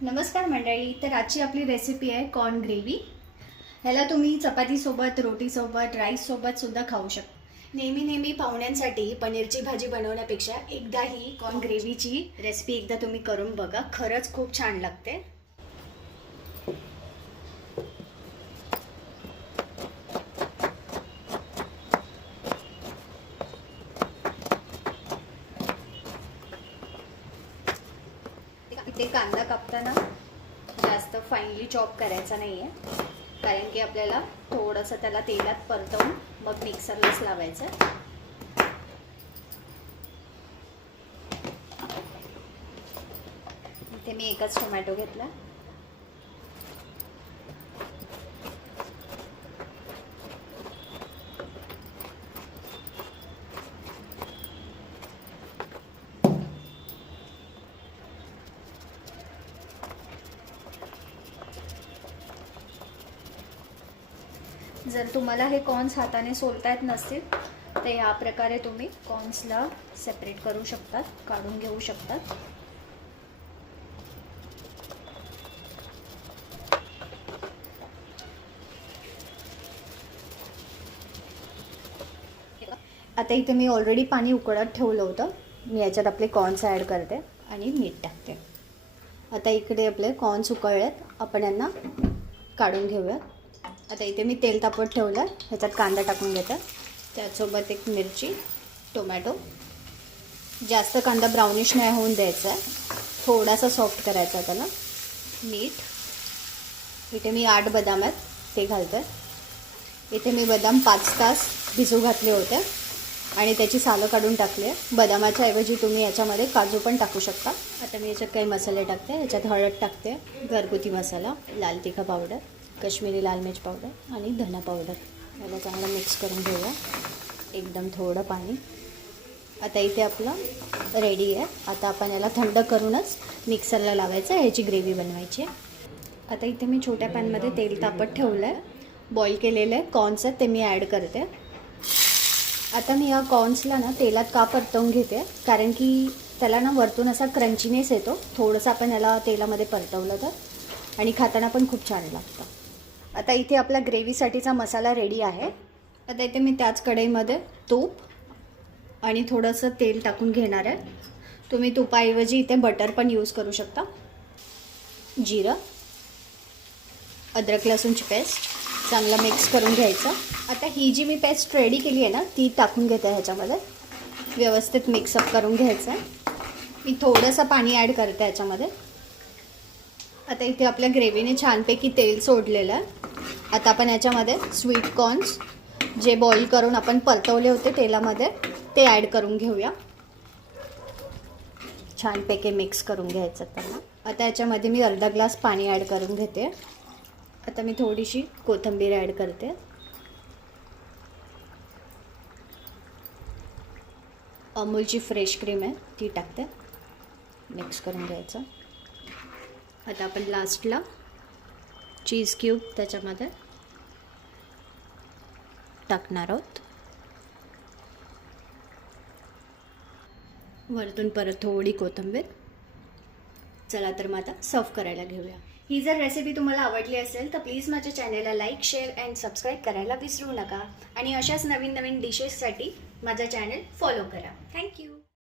नमस्कार मंडळी. तर आजची आपली रेसिपी आहे कॉर्न ग्रेव्ही. ह्याला तुम्ही चपातीसोबत, रोटीसोबत, राईससोबत सुद्धा खाऊ शकता. नेहमी पाहुण्यांसाठी पनीरची भाजी बनवण्यापेक्षा एकदा ही कॉर्न ग्रेव्हीची रेसिपी एकदा तुम्ही करून बघा. खरंच खूप छान लागते. इथे कांदा कापताना जास्त फाईनली चॉप करायचा नाही आहे, कारण की आपल्याला थोडंसं त्याला तेलात परतवून मग मिक्सरलाच लावायचं. इथे मी एकच टोमॅटो घेतला. जर तुम्हाला हे कॉर्न्स हाताने सोलता येत नसतील तर या प्रकारे तुम्ही कॉर्न्सला सेपरेट करू शकतात, काढून घेऊ शकतात. आता इथे मी ऑलरेडी पाणी उकळत ठेवलं होतं. मी याच्यात आपले कॉर्न्स ॲड करते आणि मीठ टाकते. आता इकडे आपले कॉर्न्स उकळलेत, आपण यांना काढून घेऊया. आता इथे मी तेल तापत ठेवलं आहे. ह्याच्यात कांदा टाकून घेते, त्यासोबत एक मिरची, टोमॅटो. जास्त कांदा ब्राउनिश नाही होऊन द्यायचा आहे, थोडासा सॉफ्ट करायचा त्याला. मीठ. इथे मी 8 बदाम आहेत ते घालते. इथे मी बदाम 5 तास भिजू घातले होते आणि त्याची सालं काढून टाकली आहे. बदामाच्या ऐवजी तुम्ही याच्यामध्ये काजू पण टाकू शकता. आता मी याच्यात काही मसाले टाकते. याच्यात हळद टाकते, घरगुती मसाला, लाल तिखट पावडर, कश्मीरी लाल मिर्च पावडर आणि धना पावडर. याला चांगलं मिक्स करून घेऊया. एकदम थोडं पाणी. आता इथे आपलं रेडी आहे. आता आपण याला थंड करूनच मिक्सरला लावायचं, ह्याची ग्रेव्ही बनवायची आहे. आता इथे मी छोट्या पॅनमध्ये तेल तापत ठेवलं आहे. बॉईल केलेले कॉर्न्स आहेत ते मी ॲड करते. आता मी या कॉर्न्सला ना तेलात का परतवून घेते, कारण की त्याला ना वरतून असा क्रंचीनेस येतो. थोडंसं आपण याला तेलामध्ये परतवलं तर, आणि खाताना पण खूप छान लागतं. आता इथे आपला ग्रेव्हीसाठीचा मसाला रेडी आहे. आता इथे मी त्याच कढईमध्ये तूप आणि थोडंसं तेल टाकून घेणार आहे. तुम्ही तुपाऐवजी इथे बटर पण यूज करू शकता. जिरं, अद्रक लसूणची पेस्ट चांगलं मिक्स करून घ्यायचं. आता ही जी मी पेस्ट रेडी केली आहे ना, ती टाकून घेते ह्याच्यामध्ये. व्यवस्थित मिक्सअप करून घ्यायचं आहे. मी थोडंसं पाणी ॲड करते याच्यामध्ये. आता इथे आपल्या ग्रेव्हीने छानपैकी तेल सोडलेलं आहे. आता आपण याच्यामध्ये स्वीट कॉर्न्स जे बॉईल करून आपण परतवले होते तेलामध्ये ते ॲड करून घेऊया. छानपैकी मिक्स करून घ्यायचं त्यांना. आता याच्यामध्ये मी अर्धा ग्लास पाणी ॲड करून घेते. आता मी थोडीशी कोथिंबीर ॲड करते. अमूलची फ्रेश क्रीम आहे ती टाकते. मिक्स करून घ्यायचं. आता आपण लास्टला चीज क्यूब त्याच्यामध्ये टाकणार आहोत. वरतून परत थोडी कोथिंबीर. चला तर मग आता सर्व करायला घेऊया. ही जर रेसिपी तुम्हाला आवडली असेल तर प्लीज माझ्या चॅनलला लाईक, शेअर अँड सबस्क्राईब करायला विसरू नका. आणि अशाच नवीन डिशेससाठी माझा चॅनल फॉलो करा. थँक्यू.